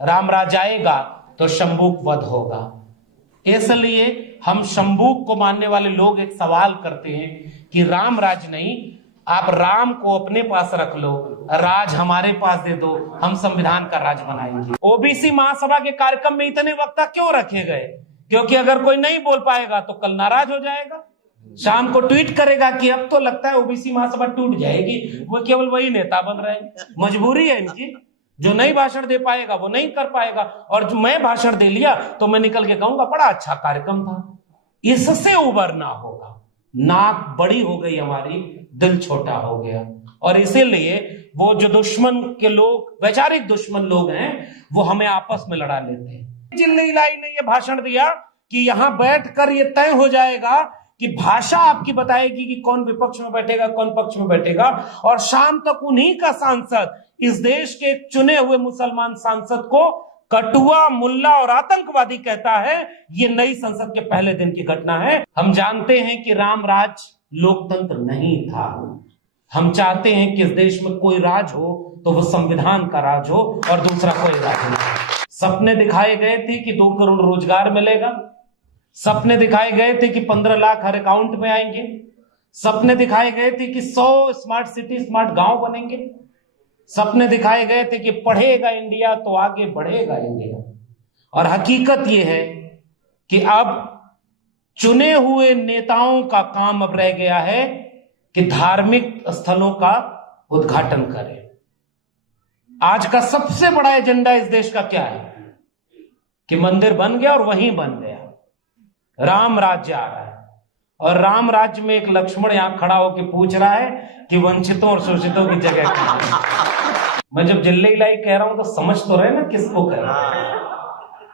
रामराज आएगा तो शंबुक वध होगा। इसलिए हम शंबुक को मानने वाले लोग एक सवाल करते हैं कि रामराज नहीं, आप राम को अपने पास रख लो, राज हमारे पास दे दो, हम संविधान का राज बनाएंगे। ओबीसी महासभा के कार्यक्रम में इतने वक्ता क्यों रखे गए? क्योंकि अगर कोई नहीं बोल पाएगा तो कल नाराज हो जाएगा, शाम को ट्वीट करेगा कि अब तो लगता है ओबीसी महासभा टूट जाएगी, वो केवल वही नेता बन रहे हैं। मजबूरी है इनकी, जो नहीं भाषण दे पाएगा वो नहीं कर पाएगा, और जो मैं भाषण दे लिया तो मैं निकल के कहूंगा बड़ा अच्छा कार्यक्रम था। इससे उबरना होगा। नाक बड़ी हो गई हमारी, दिल छोटा हो गया, और इसीलिए वो जो दुश्मन के लोग, वैचारिक दुश्मन लोग हैं, वो हमें आपस में लड़ा लेते हैं। चिल्लाई ने ये भाषण दिया कि यहां बैठकर ये तय हो जाएगा कि भाषा आपकी बताएगी कि कौन विपक्ष में बैठेगा, कौन पक्ष में बैठेगा, और शाम तक उन्हीं का सांसद, इस देश के चुने हुए मुसलमान सांसद को कटुआ, मुल्ला और आतंकवादी कहता है। ये नई संसद के पहले दिन की घटना है। हम जानते हैं कि रामराज लोकतंत्र नहीं था। हम चाहते हैं कि इस देश में कोई राज हो तो वो संविधान का राज हो, और दूसरा कोई राज नहीं। सपने दिखाए गए थे कि 2 करोड़ रोजगार मिलेगा, सपने दिखाए गए थे कि 15 लाख हर अकाउंट में आएंगे, सपने दिखाए गए थे कि 100 स्मार्ट सिटी, स्मार्ट गांव बनेंगे, सपने दिखाए गए थे कि पढ़ेगा इंडिया तो आगे बढ़ेगा इंडिया। और हकीकत यह है कि अब चुने हुए नेताओं का काम अब रह गया है कि धार्मिक स्थलों का उद्घाटन करें। आज का सबसे बड़ा एजेंडा इस देश का क्या है कि मंदिर बन गया और वहीं बन गया, राम राज्य आ रहा है। और राम राज्य में एक लक्ष्मण यहां खड़ा होकर पूछ रहा है कि वंचितों और शोषितों की जगह कहां है। मैं जब जिल्ले इलाई कह रहा हूं तो समझ तो रहे ना किसको कह रहा है,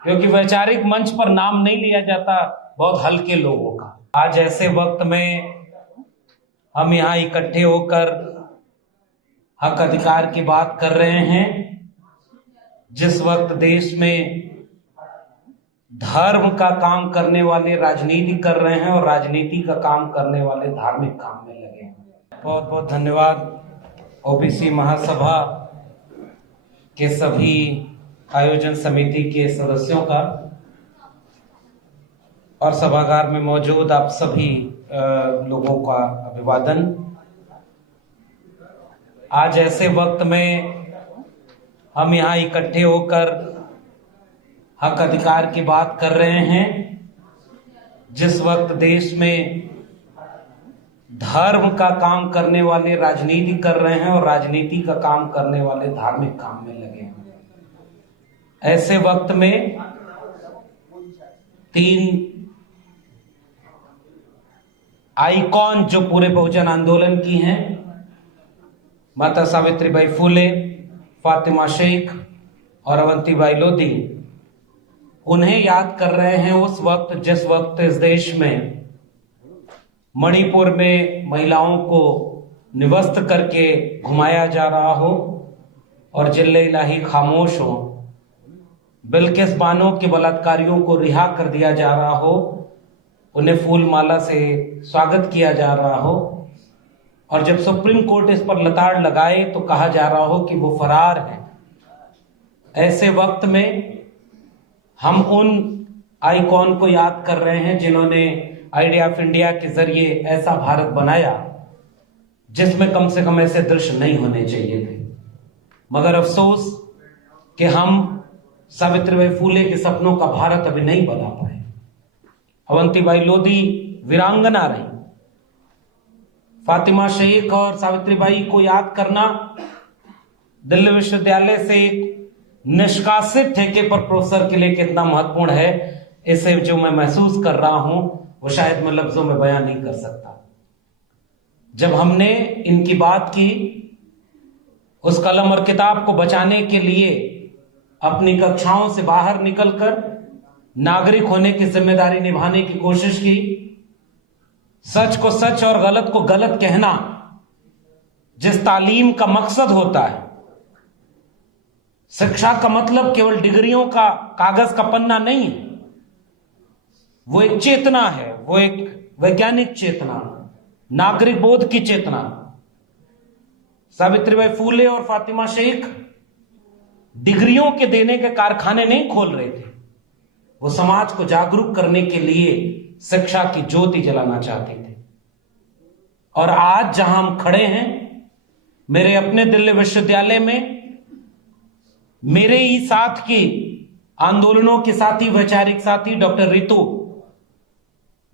क्योंकि वैचारिक मंच पर नाम नहीं लिया जाता बहुत हल्के लोगों का। आज ऐसे वक्त में हम यहां इकट्ठे होकर हक अधिकार की बात कर रहे हैं, जिस वक्त देश में धर्म का काम करने वाले राजनीति कर रहे हैं और राजनीति का काम करने वाले धार्मिक काम में लगे हैं। बहुत बहुत धन्यवाद ओबीसी महासभा के सभी आयोजन समिति के सदस्यों का, और सभागार में मौजूद आप सभी लोगों का अभिवादन। आज ऐसे वक्त में हम यहाँ इकट्ठे होकर हक अधिकार की बात कर रहे हैं, जिस वक्त देश में धर्म का काम करने वाले राजनीति कर रहे हैं और राजनीति का काम करने वाले धार्मिक काम में लगे हैं। ऐसे वक्त में 3 आइकॉन जो पूरे बहुजन आंदोलन की हैं, माता सावित्रीबाई फुले, फातिमा शेख और अवंतीबाई लोधी, उन्हें याद कर रहे हैं उस वक्त जिस वक्त इस देश में मणिपुर में महिलाओं को निवस्त करके घुमाया जा रहा हो और जिल्ले इलाही खामोश हो, बिल्किस बानो के बलात्कारियों को रिहा कर दिया जा रहा हो, उन्हें फूल माला से स्वागत किया जा रहा हो, और जब सुप्रीम कोर्ट इस पर लताड़ लगाए तो कहा जा रहा हो कि वो फरार है। ऐसे वक्त में हम उन आइकॉन को याद कर रहे हैं जिन्होंने आइडिया ऑफ इंडिया के जरिए ऐसा भारत बनाया जिसमें कम से कम ऐसे दृश्य नहीं होने चाहिए थे। मगर अफसोस कि हम सावित्रीबाई फूले के सपनों का भारत अभी नहीं बना पाए। अवंतीबाई लोधी वीरांगना रही। फातिमा शेख और सावित्रीबाई को याद करना दिल्ली विश्वविद्यालय से एक निष्कासित ठेके पर प्रोफेसर के लिए कितना महत्वपूर्ण है, इसे जो मैं महसूस कर रहा हूं वो शायद मैं लफ्जों में बयान नहीं कर सकता। जब हमने इनकी बात की, उस कलम और किताब को बचाने के लिए अपनी कक्षाओं से बाहर निकलकर नागरिक होने की जिम्मेदारी निभाने की कोशिश की, सच को सच और गलत को गलत कहना जिस तालीम का मकसद होता है, शिक्षा का मतलब केवल डिग्रियों का कागज का पन्ना नहीं है, वो एक चेतना है, वो एक वैज्ञानिक चेतना, नागरिक बोध की चेतना। सावित्रीबाई फूले और फातिमा शेख डिग्रियों के देने के कारखाने नहीं खोल रहे थे, वो समाज को जागरूक करने के लिए शिक्षा की ज्योति जलाना चाहते थे। और आज जहां हम खड़े हैं, मेरे अपने दिल्ली विश्वविद्यालय में मेरे ही साथ की आंदोलनों के साथी, वैचारिक साथी डॉक्टर रितु,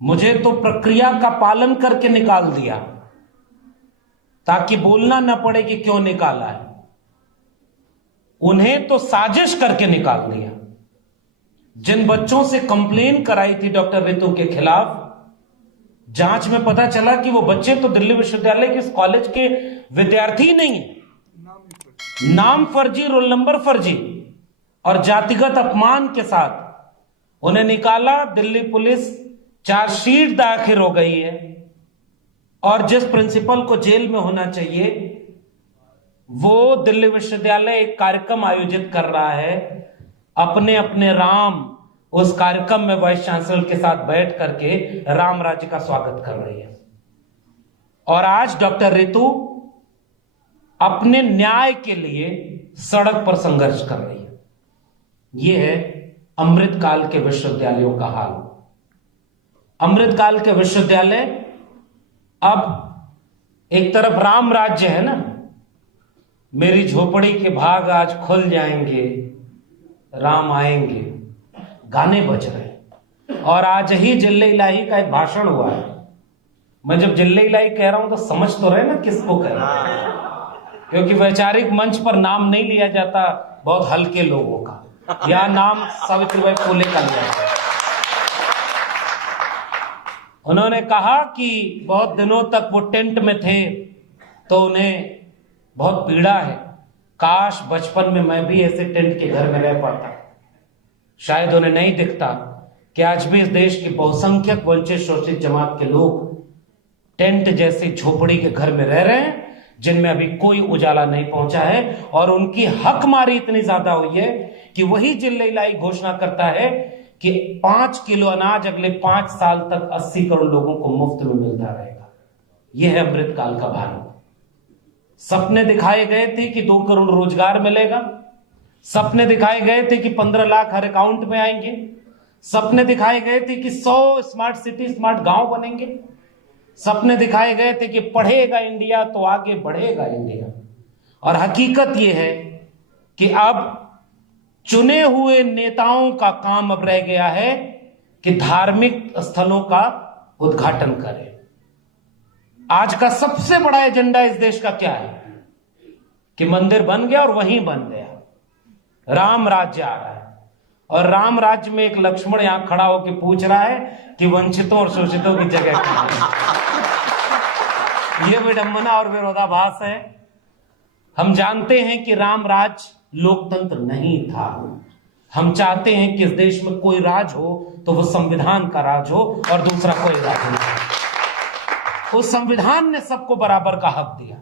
मुझे तो प्रक्रिया का पालन करके निकाल दिया ताकि बोलना न पड़े कि क्यों निकाला है। उन्हें तो साजिश करके निकाल दिया। जिन बच्चों से कंप्लेन कराई थी डॉक्टर रितु के खिलाफ, जांच में पता चला कि वो बच्चे तो दिल्ली विश्वविद्यालय के इस कॉलेज के विद्यार्थी नहीं है। नाम फर्जी, रोल नंबर फर्जी और जातिगत अपमान के साथ उन्हें निकाला। दिल्ली पुलिस चार्जशीट दाखिल हो गई है और जिस प्रिंसिपल को जेल में होना चाहिए, वो दिल्ली विश्वविद्यालय एक कार्यक्रम आयोजित कर रहा है। अपने अपने राम उस कार्यक्रम में वाइस चांसलर के साथ बैठ करके राम राज्य का स्वागत कर रही है। और आज डॉक्टर रितु अपने न्याय के लिए सड़क पर संघर्ष कर रही है। यह है अमृतकाल के विश्वविद्यालयों का हाल। अमृतकाल के विश्वविद्यालय अब एक तरफ राम राज्य है ना, मेरी झोपड़ी के भाग आज खुल जाएंगे, राम आएंगे, गाने बज रहे हैं। और आज ही जिल्ले इलाही का एक भाषण हुआ है। मैं जब जिल्ले इलाही कह रहा हूं तो समझ तो रहे ना किसको कह रहा हूं, क्योंकि वैचारिक मंच पर नाम नहीं लिया जाता बहुत हल्के लोगों का, या नाम सावित्रीबाई फुले का लिया जाता। उन्होंने कहा कि बहुत दिनों तक वो टेंट में थे तो उन्हें बहुत पीड़ा है। काश बचपन में मैं भी ऐसे टेंट के घर में रह पाता। शायद उन्हें नहीं दिखता कि आज भी इस देश की बहुसंख्यक वंचित शोषित जमात के लोग टेंट जैसी झोपड़ी के घर में रह रहे हैं, जिनमें अभी कोई उजाला नहीं पहुंचा है। और उनकी हकमारी इतनी ज्यादा हुई है कि वही जिले इलाही घोषणा करता है कि 5 किलो अनाज अगले 5 साल तक 80 करोड़ लोगों को मुफ्त में मिलता रहेगा। यह है अमृतकाल का भारत। सपने दिखाए गए थे कि 2 करोड़ रोजगार मिलेगा, सपने दिखाए गए थे कि 15 लाख हर अकाउंट में आएंगे, सपने दिखाए गए थे कि 100 स्मार्ट सिटी, स्मार्ट गांव बनेंगे, सपने दिखाए गए थे कि पढ़ेगा इंडिया तो आगे बढ़ेगा इंडिया। और हकीकत यह है कि अब चुने हुए नेताओं का काम अब रह गया है कि धार्मिक स्थलों का उद्घाटन करें। आज का सबसे बड़ा एजेंडा इस देश का क्या है कि मंदिर बन गया और वहीं बन गया, राम राज्य आ रहा है। और राम राज्य में एक लक्ष्मण यहां खड़ा होकर पूछ रहा है कि वंचितों और शोषितों की जगह कहां है। यह विडंबना और विरोधाभास है। हम जानते हैं कि राम राज्य लोकतंत्र नहीं था। हम चाहते हैं कि इस देश में कोई राज हो तो वो संविधान का राज हो और दूसरा कोई राज नहीं। उस संविधान ने सबको बराबर का हक दिया।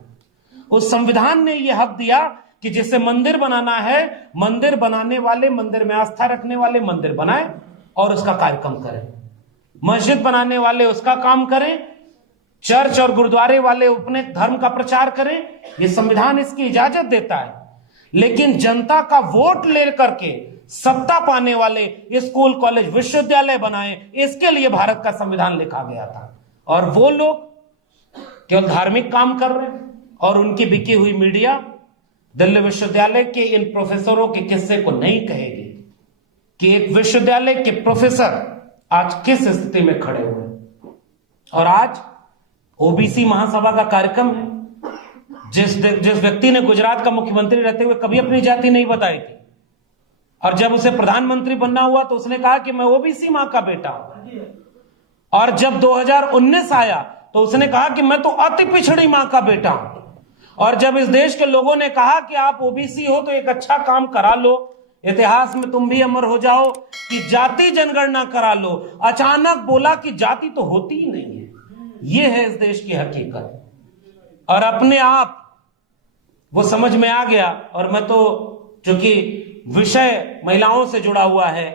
उस संविधान ने यह हक दिया कि जिसे मंदिर बनाना है, मंदिर बनाने वाले, मंदिर में आस्था रखने वाले मंदिर बनाए और उसका कार्यक्रम करें। मस्जिद बनाने वाले उसका काम करें, चर्च और गुरुद्वारे वाले अपने धर्म का प्रचार करें। यह संविधान इसकी इजाजत देता है। लेकिन जनता का वोट लेकर के सत्ता पाने वाले स्कूल, कॉलेज, विश्वविद्यालय बनाए, इसके लिए भारत का संविधान लिखा गया था। और वो लोग केवल धार्मिक काम कर रहे हैं और उनकी बिकी हुई मीडिया दिल्ली विश्वविद्यालय के इन प्रोफेसरों के किस्से को नहीं कहेगी कि एक विश्वविद्यालय के प्रोफेसर आज किस स्थिति में खड़े हुए। और आज ओबीसी महासभा का कार्यक्रम है। जिस व्यक्ति ने गुजरात का मुख्यमंत्री रहते हुए कभी अपनी जाति नहीं बताई थी, और जब उसे प्रधानमंत्री बनना हुआ तो उसने कहा कि मैं ओबीसी मां का बेटा हूं। और जब 2019 आया तो उसने कहा कि मैं तो अति पिछड़ी मां का बेटा हूं। और जब इस देश के लोगों ने कहा कि आप ओबीसी हो तो एक अच्छा काम करा लो, इतिहास में तुम भी अमर हो जाओ, कि जाति जनगणना करा लो, अचानक बोला कि जाति तो होती ही नहीं है। यह है इस देश की हकीकत। और अपने आप वो समझ में आ गया। और मैं तो, चूंकि विषय महिलाओं से जुड़ा हुआ है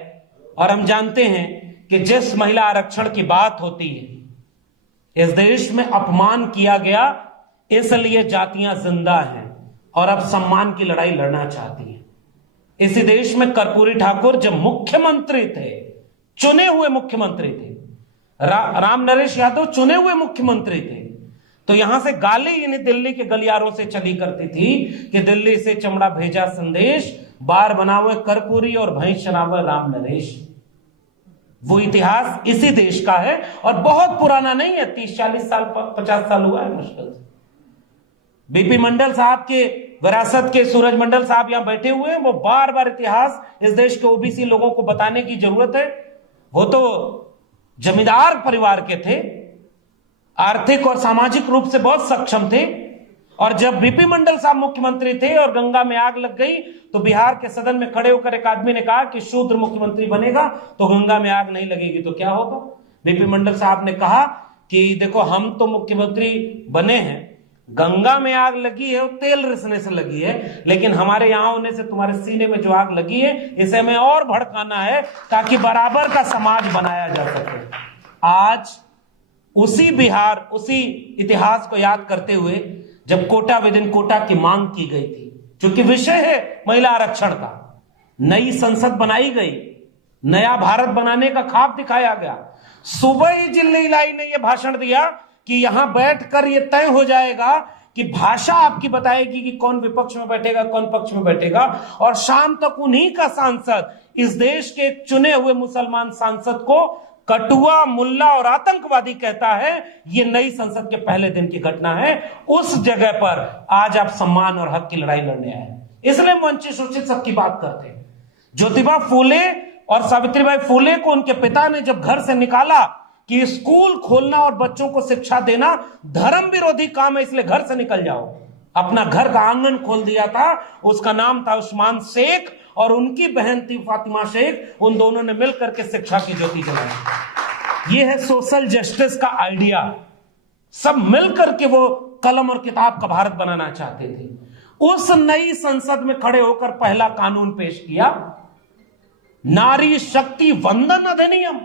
और हम जानते हैं कि जिस महिला आरक्षण की बात होती है, इस देश में अपमान किया गया, इसलिए जातियां जिंदा हैं और अब सम्मान की लड़ाई लड़ना चाहती हैं। इसी देश में कर्पूरी ठाकुर जब मुख्यमंत्री थे, चुने हुए मुख्यमंत्री थे, राम नरेश यादव चुने हुए मुख्यमंत्री थे, तो यहां से गाली इन्हें दिल्ली के गलियारों से चली करती थी कि दिल्ली से चमड़ा भेजा संदेश, बार बनावे कर्पूरी और भैंस चरावे राम नरेश। वो इतिहास इसी देश का है और बहुत पुराना नहीं है, 30-40 साल 50 साल हुआ है मुश्किल से। बीपी मंडल साहब के विरासत के सूरज मंडल साहब यहां बैठे हुए हैं, वो बार बार इतिहास इस देश के ओबीसी लोगों को बताने की जरूरत है। वो तो जमींदार परिवार के थे, आर्थिक और सामाजिक रूप से बहुत सक्षम थे, और जब बीपी मंडल साहब मुख्यमंत्री थे और गंगा में आग लग गई तो बिहार के सदन में खड़े होकर एक आदमी ने कहा कि शूद्र मुख्यमंत्री बनेगा तो गंगा में आग नहीं लगेगी तो क्या होगा। बीपी मंडल साहब ने कहा कि देखो, हम तो मुख्यमंत्री बने हैं, गंगा में आग लगी है वो तेल रिसने से लगी है, लेकिन हमारे यहां होने से तुम्हारे सीने में जो आग लगी है इसे हमें और भड़काना है ताकि बराबर का समाज बनाया जा सके। आज उसी बिहार, उसी इतिहास को याद करते हुए जब कोटा विद इन कोटा की मांग की गई थी, क्योंकि विषय है महिला आरक्षण का, नई संसद बनाई गई, नया भारत बनाने का ख्वाब दिखाया गया। सुबह ही जिल्ली इलाई ने यह भाषण दिया कि यहां बैठकर यह तय हो जाएगा कि भाषा आपकी बताएगी कि कौन विपक्ष में बैठेगा कौन पक्ष में बैठेगा, और शाम तक उन्हीं का सांसद, इस देश के चुने हुए मुसलमान सांसद को कटुआ, मुल्ला और आतंकवादी कहता है। यह नई संसद के पहले दिन की घटना है। उस जगह पर आज आप सम्मान और हक की लड़ाई लड़ने आए, इसलिए वंचित शोषित सबकी बात करते हैं। ज्योतिबा फूले और सावित्रीबाई फूले को उनके पिता ने जब घर से निकाला कि स्कूल खोलना और बच्चों को शिक्षा देना धर्म विरोधी काम है, इसलिए घर से निकल जाओ, अपना घर का आंगन खोल दिया था। उसका नाम था उस्मान शेख और उनकी बहन थी फातिमा शेख। उन दोनों ने मिलकर के शिक्षा की ज्योति जलाई। यह है सोशल जस्टिस का आइडिया। सब मिलकर के वो कलम और किताब का भारत बनाना चाहते थे। उस नई संसद में खड़े होकर पहला कानून पेश किया, नारी शक्ति वंदन अधिनियम,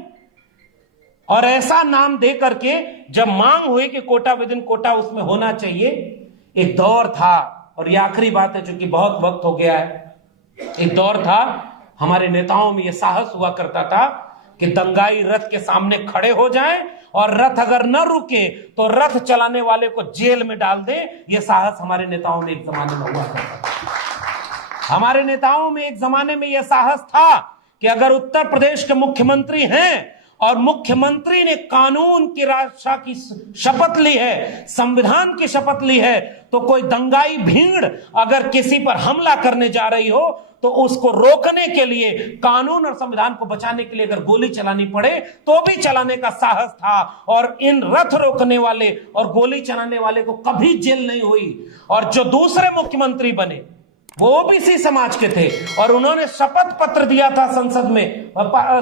और ऐसा नाम दे करके जब मांग हुई कि कोटा विद इन कोटा उसमें होना चाहिए, एक दौर था, और ये आखिरी बात है क्योंकि बहुत वक्त हो गया है, एक दौर था हमारे नेताओं में यह साहस हुआ करता था कि दंगाई रथ के सामने खड़े हो जाएं और रथ अगर न रुके तो रथ चलाने वाले को जेल में डाल दे। यह साहस हमारे नेताओं में एक जमाने में हुआ करता था। हमारे नेताओं में एक जमाने में यह साहस था कि अगर उत्तर प्रदेश के मुख्यमंत्री हैं और मुख्यमंत्री ने कानून की रक्षा की शपथ ली है, संविधान की शपथ ली है, तो कोई दंगाई भीड़ अगर किसी पर हमला करने जा रही हो तो उसको रोकने के लिए, कानून और संविधान को बचाने के लिए अगर गोली चलानी पड़े तो भी चलाने का साहस था। और इन रथ रोकने वाले और गोली चलाने वाले को कभी जेल नहीं हुई। और जो दूसरे मुख्यमंत्री बने वो ओबीसी समाज के थे और उन्होंने शपथ पत्र दिया था संसद में,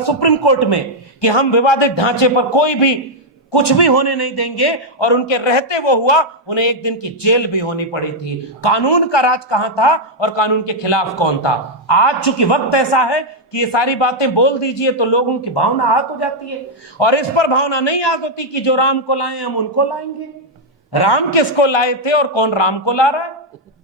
सुप्रीम कोर्ट में, कि हम विवादित ढांचे पर कोई भी कुछ भी होने नहीं देंगे, और उनके रहते वो हुआ। उन्हें एक दिन की जेल भी होनी पड़ी थी। कानून का राज कहां था और कानून के खिलाफ कौन था। आज चूंकि वक्त ऐसा है कि ये सारी बातें बोल दीजिए तो लोगों की भावना आहत हो जाती है, और इस पर भावना नहीं आहत होती कि जो राम को लाए हम उनको लाएंगे। राम किसको लाए थे और कौन राम को ला रहा है?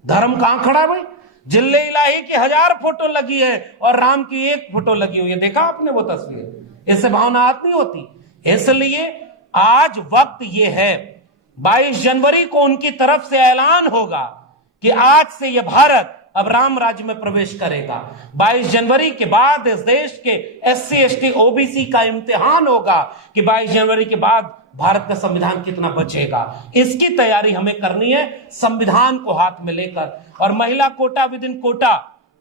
धर्म कहां खड़ा भाई? जिल्ले इलाही की 1000 फोटो लगी है और राम की 1 फोटो लगी हुई है। देखा आपने वो तस्वीर? इससे भावना आहत नहीं होती। इसलिए आज वक्त ये है, 22 जनवरी को उनकी तरफ से ऐलान होगा कि आज से यह भारत अब राम राज्य में प्रवेश करेगा। 22 जनवरी के बाद इस देश के SC ST OBC का इम्तिहान होगा कि 22 जनवरी के बाद भारत का संविधान कितना बचेगा। इसकी तैयारी हमें करनी है, संविधान को हाथ में लेकर। और महिला कोटा विद इन कोटा,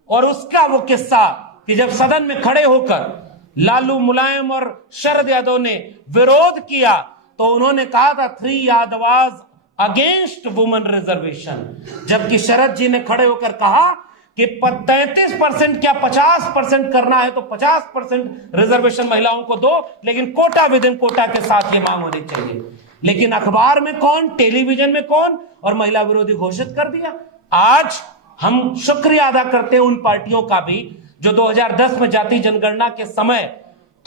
और उसका वो किस्सा कि जब सदन में खड़े होकर लालू, मुलायम और शरद यादव ने विरोध किया तो उन्होंने कहा था 3 यादवाज अगेंस्ट वुमेन रिजर्वेशन, जबकि शरद जी ने खड़े होकर कहा कि 33% क्या 50% करना है तो 50% रिजर्वेशन महिलाओं को दो, लेकिन कोटा विद इन कोटा के साथ ये मांग होनी चाहिए। लेकिन अखबार में कौन, टेलीविजन में कौन, और महिला विरोधी घोषित कर दिया। आज हम शुक्रिया अदा करते हैं उन पार्टियों का भी जो 2010 में जाति जनगणना के समय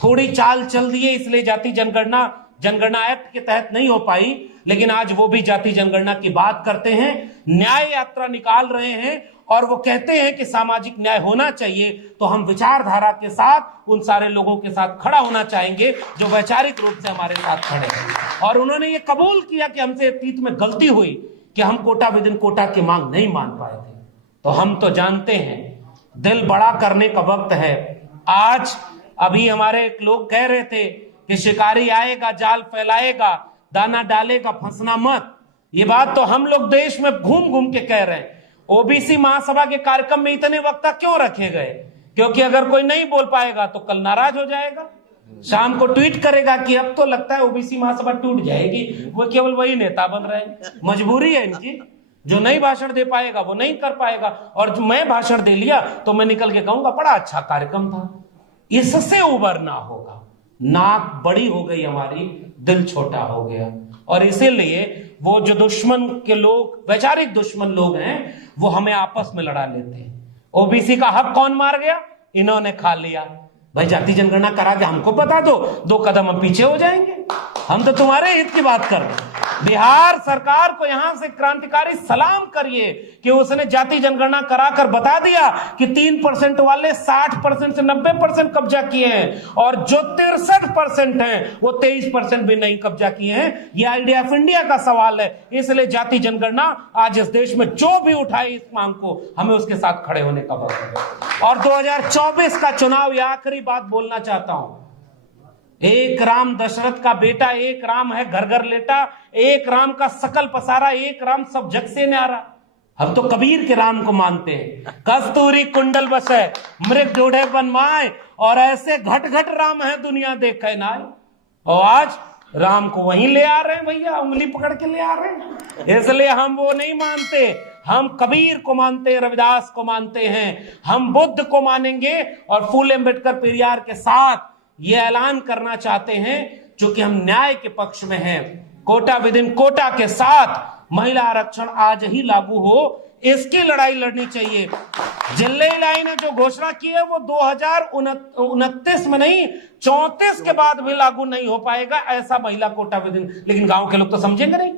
थोड़ी चाल चल दिए, इसलिए जाति जनगणना एक्ट के तहत नहीं हो पाई, लेकिन आज वो भी जाति जनगणना की बात करते हैं, न्याय यात्रा निकाल रहे हैं और वो कहते हैं कि सामाजिक न्याय होना चाहिए, तो हम विचारधारा के साथ उन सारे लोगों के साथ खड़ा होना चाहेंगे जो वैचारिक रूप से हमारे साथ खड़े हैं। और उन्होंने ये कबूल किया कि हमसे अतीत में गलती हुई कि हम कोटा विदिन कोटा की मांग नहीं मान पाए थे। तो हम तो जानते हैं दिल बड़ा करने का वक्त है। आज अभी हमारे एक लोग कह रहे थे कि शिकारी आएगा, जाल फैलाएगा, दाना डालेगा, फंसना मत। ये बात तो हम लोग देश में घूम घूम के कह रहे हैं। ओबीसी महासभा के कार्यक्रम में इतने वक्ता क्यों रखे गए? क्योंकि अगर कोई नहीं बोल पाएगा तो कल नाराज हो जाएगा, शाम को ट्वीट करेगा कि अब तो लगता है ओबीसी महासभा टूट जाएगी। वो केवल वही नेता बन रहे हैं, मजबूरी है इनकी। जो नहीं भाषण दे पाएगा वो नहीं कर पाएगा, और जो मैं भाषण दे लिया तो मैं निकल के कहूंगा बड़ा अच्छा कार्यक्रम था। इससे उबरना होगा। नाक बड़ी हो गई हमारी, दिल छोटा हो गया। और इसीलिए वो जो दुश्मन के लोग, वैचारिक दुश्मन लोग हैं, वो हमें आपस में लड़ा लेते हैं। ओबीसी का हक कौन मार गया? इन्होंने खा लिया। भाई जाति जनगणना करा के हमको बता दो, 2 कदम हम पीछे हो जाएंगे। हम तो तुम्हारे हित की बात कर रहे हैं। बिहार सरकार को यहां से क्रांतिकारी सलाम करिए कि उसने जाति जनगणना कराकर बता दिया कि 3% वाले 60% से 90% कब्जा किए हैं, और जो 63% हैं वो 23% भी नहीं कब्जा किए हैं। ये आइडिया ऑफ इंडिया का सवाल है। इसलिए जाति जनगणना आज इस देश में जो भी उठाए इस मांग को, हमें उसके साथ खड़े होने का वक्त है। और 2024 का चुनाव, ये आखिरी बात बोलना चाहता हूं। एक राम दशरथ का बेटा, एक राम है घर घर लेटा, एक राम का सकल पसारा, एक राम सब जग से न्यारा। हम तो कबीर के राम को मानते हैं। कस्तूरी कुंडल बसे, मृग जोड़े बनमाए, और ऐसे घट घट राम है दुनिया देखे नाय। और आज राम को वहीं ले आ रहे हैं भैया, उंगली पकड़ के ले आ रहे हैं। इसलिए हम वो नहीं मानते, हम कबीर को मानते हैं, रविदास को मानते हैं, हम बुद्ध को मानेंगे। और फूले अम्बेडकर पेरियार के साथ ये ऐलान करना चाहते हैं, चूंकि हम न्याय के पक्ष में हैं। कोटा विदिन कोटा के साथ महिला आरक्षण आज ही लागू हो, इसकी लड़ाई लड़नी चाहिए। जिल्लई ने जो घोषणा की है वो 2029 में नहीं, 34 के बाद भी लागू नहीं हो पाएगा ऐसा महिला कोटा विदिन। लेकिन गांव के लोग तो समझेंगे नहीं।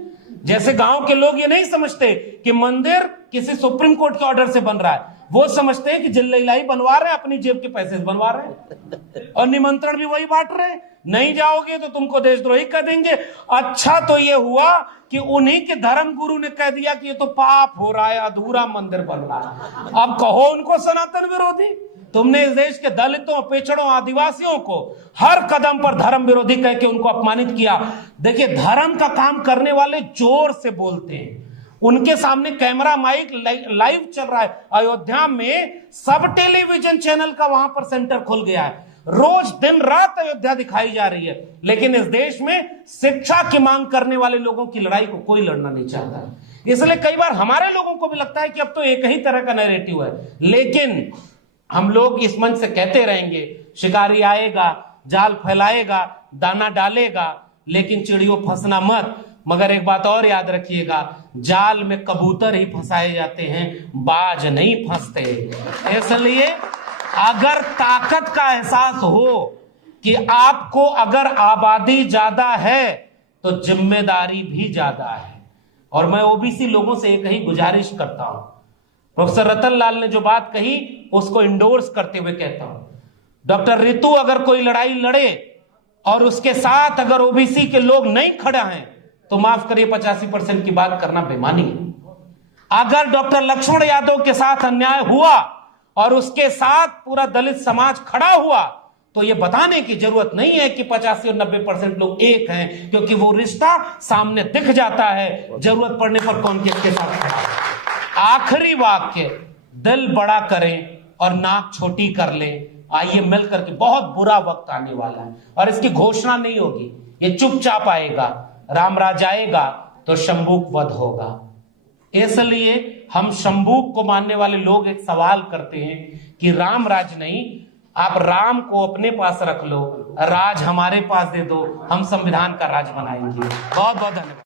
जैसे गांव के लोग ये नहीं समझते कि मंदिर किसी सुप्रीम कोर्ट के ऑर्डर से बन रहा है, वो समझते हैं कि जिल्लई बनवा रहे हैं, अपनी जेब के पैसे से बनवा रहे हैं, और निमंत्रण भी वही बांट रहे हैं। नहीं जाओगे तो तुमको देशद्रोही कर देंगे। अच्छा तो ये हुआ कि उन्हीं के धर्म गुरु ने कह दिया कि ये तो पाप हो रहा है, अधूरा मंदिर बन रहा है। अब कहो उनको सनातन विरोधी। तुमने इस देश के दलितों, पिछड़ों, आदिवासियों को हर कदम पर धर्म विरोधी कह के उनको अपमानित किया। देखिए, धर्म का काम करने वाले जोर से बोलते हैं, उनके सामने कैमरा माइक लाइव चल रहा है। अयोध्या में सब टेलीविजन चैनल का वहां पर सेंटर खुल गया है, रोज दिन रात अयोध्या दिखाई जा रही है। लेकिन इस देश में शिक्षा की मांग करने वाले लोगों की लड़ाई को कोई लड़ना नहीं चाहता है। इसलिए कई बार हमारे लोगों को भी लगता है कि अब तो एक ही तरह का नैरेटिव है। लेकिन हम लोग इस मंच से कहते रहेंगे, शिकारी आएगा, जाल फैलाएगा, दाना डालेगा, लेकिन चिड़ियों फंसना मत। मगर एक बात और याद रखिएगा, जाल में कबूतर ही फंसाए जाते हैं, बाज नहीं फंसते। इसलिए अगर ताकत का एहसास हो कि आपको अगर आबादी ज्यादा है तो जिम्मेदारी भी ज्यादा है। और मैं ओबीसी लोगों से एक ही गुजारिश करता हूं, प्रोफेसर रतन लाल ने जो बात कही उसको इंडोर्स करते हुए कहता हूं, डॉक्टर रितु अगर कोई लड़ाई लड़े और उसके साथ अगर ओबीसी के लोग नहीं खड़ा हैं तो माफ करिए 85% की बात करना बेमानी है। अगर डॉक्टर लक्ष्मण यादव के साथ अन्याय हुआ और उसके साथ पूरा दलित समाज खड़ा हुआ तो यह बताने की जरूरत नहीं है कि 85 और 90% लोग एक हैं, क्योंकि वो रिश्ता सामने दिख जाता है जरूरत पड़ने पर कौन किसके साथ खड़ा है। आखिरी वाक्य, दिल बड़ा करें और नाक छोटी कर लें। आइए मिलकर के, बहुत बुरा वक्त आने वाला है और इसकी घोषणा नहीं होगी, ये चुपचाप आएगा। रामराज आएगा तो शंबुक वध होगा। इसलिए हम शंबुक को मानने वाले लोग एक सवाल करते हैं कि राम राज नहीं, आप राम को अपने पास रख लो, राज हमारे पास दे दो, हम संविधान का राज बनाएंगे। बहुत बहुत धन्यवाद।